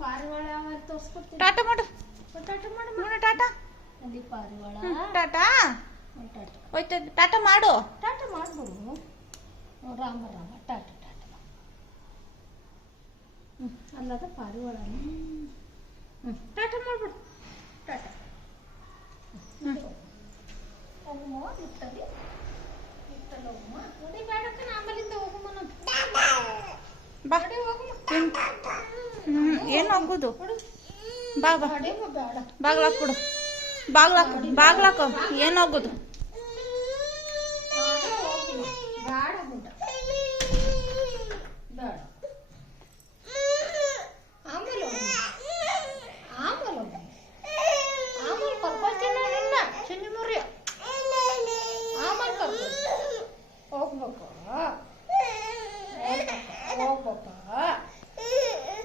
ಪಾರಿವಾಳ ತೋರಿಸ್ಕೊಡ್ತೀನಿ ಟಾಟಾ ಮಾಡು ಟಾಟಾ ಮಾಡು ಮಾಡು ಟಾಟಾ ಅಲ್ಲಿ ಪಾರಿವಾಳ ಹ್ಮ್, ಟಾಟಾ ಹ್ಮ್, ಟಾಟಾ ಹೋಯ್ತದ ಟಾಟಾ ಮಾಡು ಟಾಟಾ ಮಾಡ್ಬಿಡು ಹ್ಮ್, ರಾಮ ರಾಮ ಟಾಟಾ ಟಾಟಾ ಹ್ಞೂ ಅಲ್ಲದ ಪಾರಿವಾಳ ಹ್ಞೂ ಟಾಟಾ ಮಾಡ್ಬಿಡು ಟಾಟಾ ಹೋಗುಮ ಇಟ್ಟಲ್ಲಿ ಇಟ್ಟಲ್ಲಿ ಹೋಗುಮ ನೋಡಿ ಬೇಡಕ್ಕ ಆಮೇಲಿಂದ ಹೋಗುಮ ನಾನು ಬಾ ನಡಿ ಹೋಗುಮ ಹ್ಮ್. ಹ್ಮ್ ಏನು ಹೋಗುದು ನೋಡು ಬಾ ಬಾ ನಡಿಯಮ್ಮ ಬೇಡ ಬಾಗ್ಲಾಕ್ ಬಿಡು ಬಾಗ್ಲಾಕು ಬಾಗ್ಲಾಕು ಏನು ಹೋಗುದು ನಾನೇ ಹೋಗ್ತೀನಿ. ಬೇಡ ಬಿಡ ಬೇಡ ಆಮೇಲೆ ಹೋಗೋಣ. ಆಮೇಲೆ ಹೋಗೋಣ. ಆಮೇಲೆ ಕರ್ಕೊಳ್ತೀನಿ ನಿನ್ನ ಚಿನ್ನಿ ಮುರಿಯ ಆಮೇಲೆ ಕರ್ಕೊಳ್ತೀನಿ ಹೋಗ್ಬೇಕು ಹೋಗ್ಬೇಕು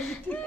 Negative.